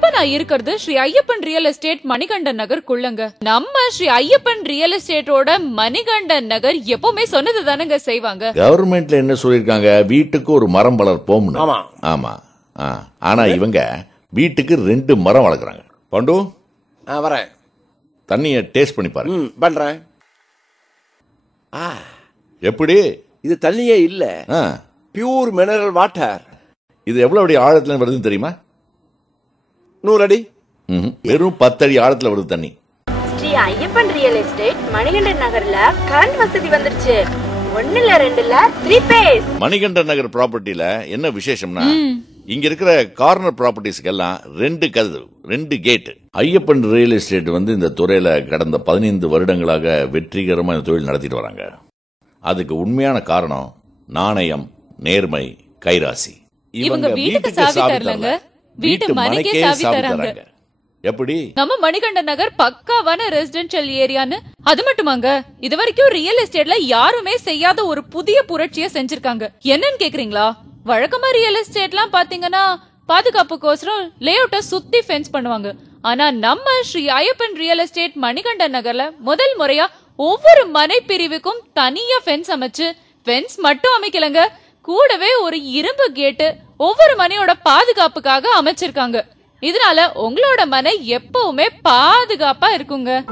இப்ப நான் இருக்கிறது ஸ்ரீ ஐயப்பன் ரியல் எஸ்டேட் மணிகண்டன் நகர் குள்ளங்க. நம்ம ஸ்ரீ ஐயப்பன் ரியல் எஸ்டேட்டோட மணிகண்டன் நகர் எப்பவுமே சொன்னது தானங்க செய்வாங்க. கவர்மெண்ட்ல என்ன சொல்லிருக்காங்க, வீட்டுக்கு ஒரு மரம் வளர்ப்போம். ஆமா. ஆனா இவங்க வீட்டுக்கு 2 மரம் வளர்க்குறாங்க. பாண்டு வரேன். தண்ணிய டேஸ்ட் பண்ணி பாரு. பண்றேன். எப்படி? இது தண்ணியே இல்ல, பியூர் மினரல் வாட்டர். இது எவ்வளவு அடி ஆழத்துல வருதுன்னு தெரியுமா? 100 அடி. வெறும் 10 அடி ஆழத்துல வருது தண்ணி. ஸ்ரீ ஐயப்பன் ரியல் எஸ்டேட் மணிகண்டன் நகர்ல கரண்ட் வசதி வந்துருச்சு. 1 இல்ல 2 இல்ல 3 பேஸ். மணிகண்டன் நகர் ப்ராப்பர்ட்டில என்ன விசேஷம்னா, இங்க இருக்கிற கார்னர் ப்ராப்பர்ட்டிஸ்க்கு எல்லாம் 2 கதவு, 2 கேட். ஐயப்பன் ரியல் எஸ்டேட் இந்த துறையில கடந்த 15 வருடங்களாக வெற்றிகரமா இந்த தொழில் நடத்திட்டு வராங்க. அதுக்கு உண்மையான காரணம் நாணயம், நேர்மை, கைராசி. இவங்க வீட்டுக்கு சாவி தரலங்க, வீட்டு மனைக்கே சாவி தராங்க. எப்படி? நம்ம மணிகண்டன் நகர் பக்காவான ரெசிடென்ஷியல் ஏரியான்னு. அது மட்டுமாங்க, இது வரைக்கும் ரியல் எஸ்டேட்ல யாருமே செய்யாத ஒரு புதிய புரட்சியை செஞ்சிருக்காங்க. என்னன்னு கேக்குறீங்களா? வழக்கமா ரியல் எஸ்டேட்லாம் பாத்தீங்கன்னா பாதுகாப்புக்கோசரம் லேஅவுட்ட சுத்தி ஃபென்ஸ் பண்ணுவாங்க. ஆனா நம்ம ஸ்ரீ ஐயப்பன் ரியல் எஸ்டேட் மணிகண்டன் நகர்ல முதல் முறையா ஒவ்வொரு மனை பிரிவுக்கும் தனியா ஃபென்ஸ் அமைச்சு, ஃபென்ஸ் மட்டும் அமைக்கலங்க, கூடவே ஒரு இரும்பு கேட்டு ஒவ்வொரு மனையோட பாதுகாப்புக்காக அமைச்சிருக்காங்க. இதனால உங்களோட மனை எப்பவுமே பாதுகாப்பா இருக்குங்க.